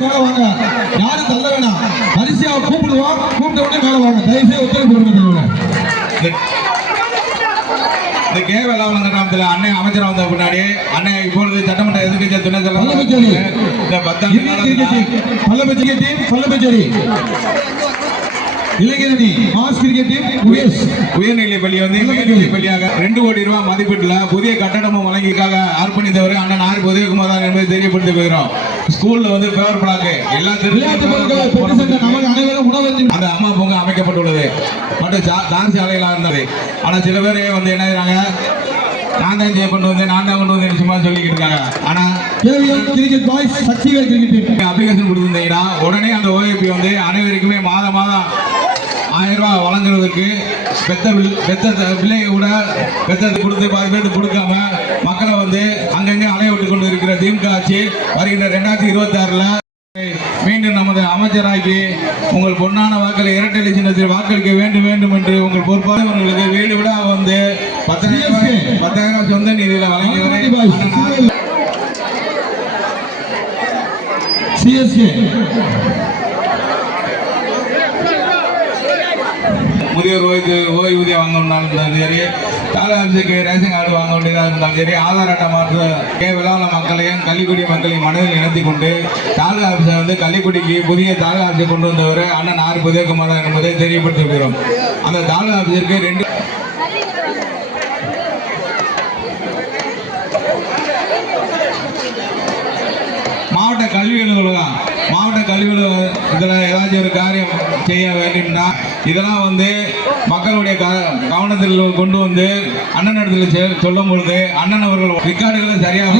மேல வாங்க யாரும் தள்ள வேணாம். வரிசையா கூப்பிடுவோம் கூப்பிட்ட உடனே மேல வாங்க ஒத்துழைப்பு கொடுங்க. இந்த அண்ணன் அமைச்சர் வந்த பின்னாடி அண்ணன் இப்பொழுது சட்டமன்ற எதிர்க்கட்சி துணைத் தலைவர். இந்த team. Pallapacheri mass cricket team. உயர்நிலை பள்ளி வந்து மேல்நிலை பள்ளியாக ரெண்டு கோடி ரூபாய் மதிப்பீட்டுல புதிய கட்டடமும் வழங்கிக்காக அர்ப்பணித்தவர் அண்ணன் ஆர். உதயகுமார் என்பதை தெரியப்படுத்தி போகிறோம் ஸ்கூல்ல வந்து பேவர் பிளாக் எல்லா அனைவரும் உணவருந்தி அந்த அம்மா பூங்கா அமைக்கப்பட்டுள்ளது. மற்றும் சா- தார் சாலைகளாக இருந்தது. ஆனா சில பேர் வந்து என்ன செய்றாங்க? நான் தான் கொண்டு வந்தேன் நான் தான் கொண்டு வந்தேன் சும்மா சொல்லிக்கிட்டு இருக்காங்க. ஆனா cricket boys Sakthivel cricket application கொடுத்துருந்தீங்கன்னா உடனே அந்த ஓஏபி வந்து அனைவருக்குமே மாதம் மாதம் ஆயிரம் ரூபாய் வழங்குறதுக்கு பெத்த பெத்த பிள்ளைங்க கூட பெத்தது கொடுத்து பாதி பேருக்கு கொடுக்காம மக்களை வந்து அங்கங்கே இருக்கிற திமுக ஆட்சி வருகின்ற ரெண்டாயிரத்தி இருபத்தி ஆறுல மீண்டும் நமது அமைச்சராகி உங்கள் பொன்னான வாக்களை இரட்டை சின்னத்தில் வாக்களிக்க வேண்டும் வேண்டும் என்று உங்கள் பொறுப்பாளர்களுக்கு வீடு விட வந்து பத்தாயிரம் பத்தாயிரம் சொந்த நிதியில் வழங்கியவரை. சிஎஸ்கே முதியோர் ஓய்வு ஓய்வூதியம் வாங்கணும்னாலும் சரி தாலா ஆஃபீஸுக்கு ரேஷன் கார்டு வாங்க வேண்டியதாக இருந்தாலும் சரி ஆதார் அட்டை மாற்ற கே மக்களையும் கள்ளிக்குடி மக்களையும் மனதில் இணைத்து கொண்டு தாலுகா ஆஃபீஸை வந்து கள்ளிக்குடிக்கு புதிய தாலுகா ஆஃபீஸை கொண்டு வந்தவர் அண்ணன் ஆர் புதியகுமார் என்பதை தெரியப்படுத்துகிறோம் அந்த தாலுகா ஆஃபீஸிற்கு ரெண்டு மாவட்ட கல்வி அலுவலகம். அலுவலகம் இதில் ஏதாச்சும் ஒரு காரியம் செய்ய வேண்டும்னா இதெல்லாம் வந்து மக்களுடைய கவனத்தில் கொண்டு வந்து அண்ணன் இடத்துல சொல்லும் பொழுது அண்ணன் அவர்கள் ரெக்கார்டுகளை சரியாக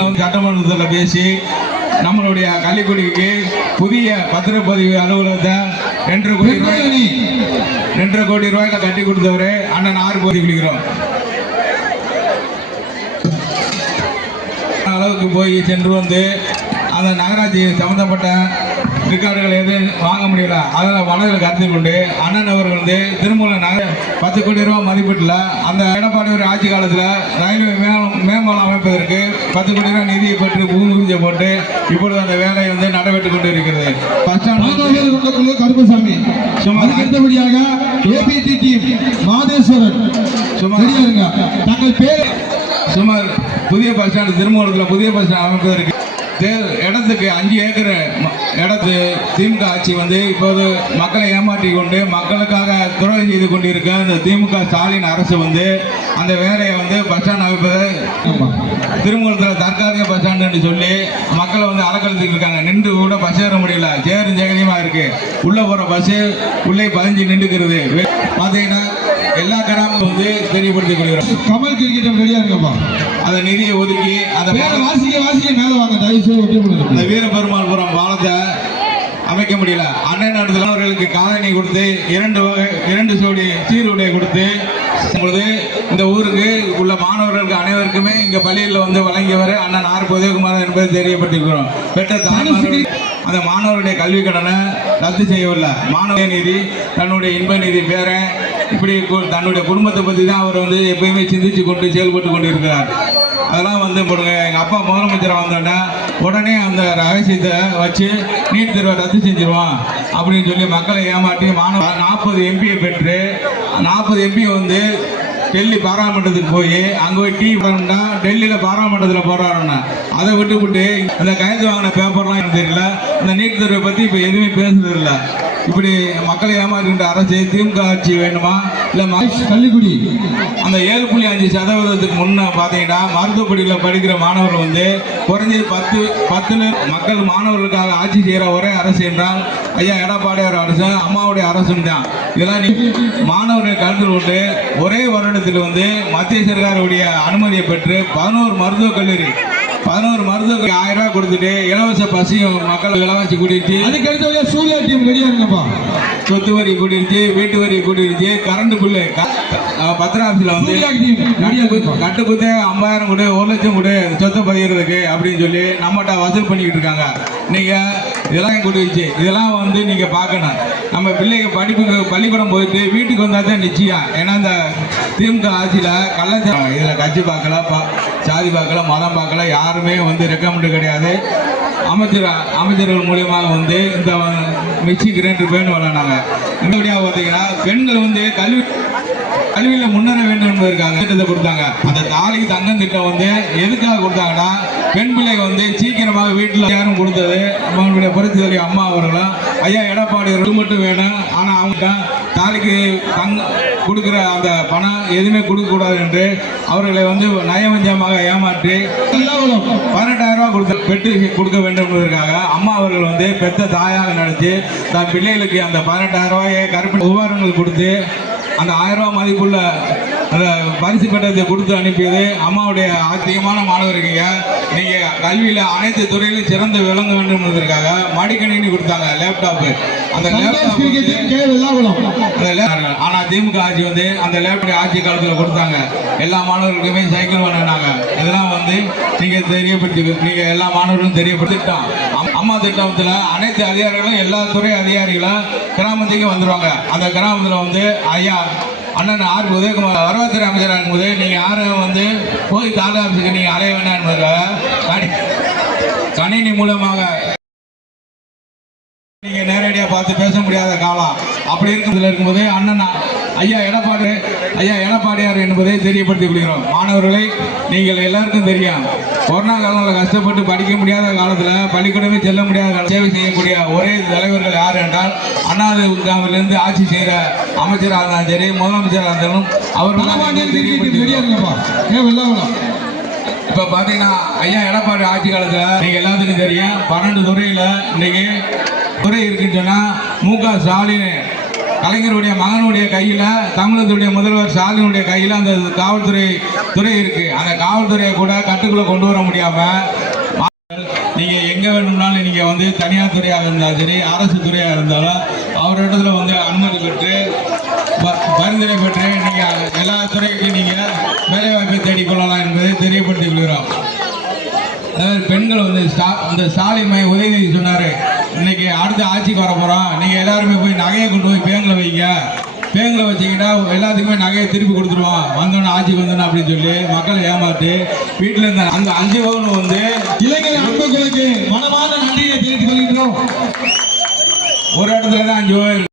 வந்து சட்டமன்றத்தில் பேசி நம்மளுடைய கள்ளிக்குடிக்கு புதிய பத்திரப்பதிவு அலுவலகத்தை ரெண்டரை கோடி ரூபாய் ரெண்டரை கோடி ரூபாய்க்கு கட்டி கொடுத்தவரு அண்ணன் ஆறு கோடி குளிக்கிறோம் அளவுக்கு போய் சென்று வந்து அந்த நகராட்சி சம்பந்தப்பட்ட ரெக்கார்டுகள் எதுவும் வாங்க முடியல. அதில் மனதில் கருத்தில் கொண்டு அண்ணன் அவர்கள் வந்து திருமூல நகர பத்து கோடி ரூபாய் மதிப்பீட்டில் அந்த எடப்பாடி ஒரு ஆட்சி காலத்தில் ரயில்வே மே மேம்பாலம் அமைப்பதற்கு பத்து கோடி ரூபாய் நிதியை பெற்று பூமி பூஜை போட்டு இப்பொழுது அந்த வேலை வந்து நடைபெற்று கொண்டு இருக்கிறது. கருப்பசாமி. அதுக்கு அடுத்தபடியாக ஏபிடி டீம் மாதேஸ்வரன். இருங்க. தங்கள் பேர் சுமார் புதிய பஸ் ஸ்டாண்ட் திருமூலத்தில் புதிய பஸ் ஸ்டாண்ட் அமைப்பதற்கு தே- இடத்துக்கு அஞ்சு ஏக்கர் இடத்து திமுக ஆட்சி வந்து இப்போது மக்களை ஏமாற்றி கொண்டு மக்களுக்காக துரோகம் செய்து கொண்டிருக்க இந்த திமுக ஸ்டாலின் அரசு வந்து அந்த வேலையை வந்து பஸ் ஸ்டாண்ட் அமைப்பதை. திருமூலத்தில் தற்காலிக பஸ் ஸ்டாண்டுன்னு சொல்லி மக்களை வந்து அலக்கழித்துட்டு இருக்காங்க. நின்று கூட பஸ் ஏற முடியல. சேரும் ஜெகதியமாக இருக்கு? உள்ள போகிற பஸ்ஸு உள்ளே பதிஞ்சு நின்றுக்கிறது. பார்த்தீங்கன்னா எல்லா கிராமமும் வந்து தெரியப்படுத்திக் கொள்கிறோம். கமல் கிரிக்கெட் டீம் ரெடியா இருங்கப்பா. அந்த நிதியை ஒதுக்கி அந்த பேரை வாசிக்க வாசிக்க மேல வாங்க தயவு செய்து அந்த வீரபெருமாள்புரம் பாலத்தை அமைக்க முடியல. அண்ணன் இடத்துல அவர்களுக்கு காலனி கொடுத்து இரண்டு வகை இரண்டு சோடி சீருடை கொடுத்து பொழுது இந்த ஊருக்கு உள்ள மாணவர்களுக்கு அனைவருக்குமே இங்க பள்ளியில் வந்து வழங்கியவர் அண்ணன் ஆர் உதயகுமார் என்பதை தெரியப்பட்டிருக்கிறோம் பெற்ற தாய்மார்கள் அந்த மாணவருடைய கல்வி கடனை ரத்து செய்யவில்லை. மாணவ நிதி தன்னுடைய இன்ப நிதி பேரன் இப்படி தன்னுடைய குடும்பத்தை பற்றி தான் அவர் வந்து எப்பயுமே சிந்திச்சு கொண்டு செயல்பட்டு கொண்டு இருக்கிறார் அதெல்லாம் வந்து போடுங்க. எங்கள் அப்பா முதலமைச்சராக வந்தோடனே உடனே அந்த ரகசியத்தை வச்சு நீட் தேர்வை ரத்து செஞ்சிருவான் அப்படின்னு சொல்லி மக்களை ஏமாற்றி மாணவ நாற்பது எம்பியை பெற்று நாற்பது எம்பி வந்து டெல்லி பாராளுமன்றத்துக்கு போய் அங்கே போய் டீ போடணும்னா டெல்லியில் பாராளுமன்றத்தில் போடுறாருன்னா. அதை விட்டு விட்டு அந்த கைது வாங்கின பேப்பர்லாம் எனக்கு தெரியல. இந்த நீட் தேர்வை பற்றி இப்போ எதுவுமே பேசுறதில்லை இப்படி மக்களை ஏமாற்றுகின்ற அரசு திமுக ஆட்சி வேணுமா இல்லை மகேஷ் கள்ளிக்குடி. அந்த ஏழு புள்ளி அஞ்சு சதவீதத்துக்கு முன்ன பார்த்தீங்கன்னா மருத்துவப்படியில் படிக்கிற மாணவர்கள் வந்து குறைஞ்சது பத்து பத்துல மக்கள் மாணவர்களுக்காக ஆட்சி செய்கிற ஒரே அரசு என்றால் ஐயா எடப்பாடியார் அரசு அம்மாவுடைய அரசும் தான். இதெல்லாம் நீ மாணவர்கள் கலந்து கொண்டு ஒரே வருடத்தில் வந்து மத்திய சர்க்காருடைய அனுமதியை பெற்று பதினோரு மருத்துவக் கல்லூரி பதினோரு மருத்துவ ஆயிரம் ரூபாய் கொடுத்துட்டு இலவச பசியும் மக்கள் விலைவாசி கூட்டிட்டு அதுக்கு அடுத்தபடியாக சூர்யா டீம் ரெடியா இருங்கப்பா சொத்து வரி கூட்டிருச்சு வீட்டு வரி கூட்டிருச்சு கரண்ட் பில்லு பத்திர ஆஃபீஸில் வந்து கட்டு குத்தே ஐம்பதாயிரம் கொடு ஒரு லட்சம் கொடு சொத்தை பதிகிறதுக்கு அப்படின்னு சொல்லி நம்மகிட்ட வசூல் பண்ணிக்கிட்டு இருக்காங்க. நீங்க இதெல்லாம் கூட்டிருச்சு இதெல்லாம் வந்து நீங்க பார்க்கணும். நம்ம பிள்ளைங்க படிப்புக்கு பள்ளிக்கூடம் போயிட்டு வீட்டுக்கு வந்தா தான் நிச்சயம். ஏன்னா இந்த திமுக ஆட்சியில் கள்ளச்சாரம் இதில் கட்சி பார்க்கல சாதி பார்க்கல மதம் பார்க்கல யாருமே வந்து ரெக்கமெண்ட் கிடையாது. அமைச்சர் அமைச்சர்கள் மூலியமாக வந்து இந்த மிக்சி கிரைண்டர் பேர் வளர்னாங்க இன்னொடியாக பார்த்தீங்கன்னா பெண்கள் வந்து கல்வி கல்வியில் முன்னேற வேண்டும் என்பதற்காக திட்டத்தை கொடுத்தாங்க. அந்த தாலிக்கு தங்கம் திட்டம் வந்து எதுக்காக கொடுத்தாங்கன்னா பெண் பிள்ளை வந்து சீக்கிரமாக வீட்டில் யாரும் கொடுத்தது நம்மளுடைய புரட்சி அம்மா அவர்களும் ஐயா எடப்பாடி அவர்கள் மட்டும் வேணும். ஆனால் அவங்க தாலிக்கு தங்க கொடுக்குற அந்த பணம் எதுவுமே கொடுக்கக்கூடாது என்று அவர்களை வந்து நயவஞ்சமாக ஏமாற்றி எல்லாவரும் பதினெட்டாயிரம் ரூபா கொடுத்த பெற்று கொடுக்க வேண்டும் என்பதற்காக அம்மா அவர்கள் வந்து பெத்த தாயாக நினைச்சு தன் பிள்ளைகளுக்கு அந்த பதினெட்டாயிரம் ரூபாயை கருப்பு உபகரணங்கள் கொடுத்து அந்த ஆயிரம் ரூபாய் மதிப்புள்ள அந்த பரிசு பெட்டத்தை கொடுத்து அனுப்பியது அம்மாவுடைய அதிகமான மாணவர் இருக்கீங்க கல்வியில் அனைத்து துறையிலும் சிறந்து விளங்க வேண்டும் என்பதற்காக மடிக்கணினி கொடுத்தாங்க லேப்டாப்பு அந்த ஆனா திமுக ஆட்சி வந்து அந்த லேப்டாப் ஆட்சி காலத்துல கொடுத்தாங்க. எல்லா மாணவர்களுக்குமே சைக்கிள் வாங்கினாங்க. இதெல்லாம் வந்து நீங்க தெரியப்படுத்தி நீங்க எல்லா மாணவர்களும் தெரியப்படுத்திட்டோம் அம்- அம்மா திட்டத்துல அனைத்து அதிகாரிகளும் எல்லா துறை அதிகாரிகளும் கிராமத்துக்கு வந்துருவாங்க. அந்த கிராமத்துல வந்து ஐயா அண்ணன் ஆர் உதயகுமார் வருவாய்த்துறை அமைச்சராக இருக்கும்போது நீங்க யாரும் வந்து போய் தாலுகா ஆஃபீஸுக்கு நீங்க அலைய வேண்டாம் என்பதற்காக கணி- கணினி மூலமாக நீங்க நேரடியா பார்த்து பேச முடியாத காலம். அப்படி இருக்கிறதுல இருக்கும்போது அண்ணன் ஐயா எடப்பாடி ஐயா எடப்பாடியார் என்பதை தெரியப்படுத்திக் கொள்கிறோம். மாணவர்களை நீங்கள் எல்லாருக்கும் தெரியும். கொரோனா காலத்தில் கஷ்டப்பட்டு படிக்க முடியாத காலத்தில் பள்ளிக்கூடமே செல்ல முடியாத சேவை செய்யக்கூடிய ஒரே தலைவர்கள் யார் என்றால் அண்ணாதிமுகவிலிருந்து ஆட்சி செய்கிற அமைச்சராக இருந்தாலும் சரி முதலமைச்சராக இருந்தாலும் பாலபாண்டியன் அவர்கள் இப்ப பாத்தீங்கன்னா ஐயா எடப்பாடி ஆட்சி காலத்துல நீங்க எல்லாத்துக்கும் தெரியும் பன்னெண்டு துறையில இன்னைக்கு துறை இருக்கின்றன மு க ஸ்டாலின். கலைஞருடைய மகனுடைய கையில் தமிழகத்துடைய முதல்வர் ஸ்டாலினுடைய கையில் அந்த காவல்துறை துறை இருக்குது அந்த காவல்துறையை கூட கட்டுக்குள்ளே கொண்டு வர முடியாமல் நீங்கள் எங்கே வேணும்னாலும் நீங்கள் வந்து தனியார் துறையாக இருந்தாலும் சரி அரசு துறையாக இருந்தாலும் அவரிடத்துல வந்து அனுமதி பெற்று ப- பரிந்துரை பெற்று நீங்கள் எல்லா துறைக்கும் நீங்கள் வேலைவாய்ப்பை தேடிக் கொள்ளலாம் என்பதை தெரியப்படுத்திக் கொள்கிறோம். அதாவது பெண்கள் வந்து ஸ்டா- இந்த ஸ்டாலின் மை உதயநிதி சொன்னார் இன்னைக்கு அடுத்த ஆட்சிக்கு வர போறோம். நீங்க எல்லாருமே போய் நகையை கொண்டு போய் பேங்கில் வைங்க. பேங்கில் வச்சிங்கன்னா எல்லாத்துக்குமே நகையை திருப்பி கொடுத்துருவோம். வந்தோன்னே ஆட்சிக்கு வந்தோன்னு அப்படின்னு சொல்லி மக்களை ஏமாற்றி வீட்டில் இருந்த அந்த அஞ்சு பவுன் வந்து இளைஞர் அன்புகளுக்கு மனமான நன்றியை தெரிவித்துக் கொள்கின்றோம். ஒரு இடத்துல தான் அஞ்சு பவுன்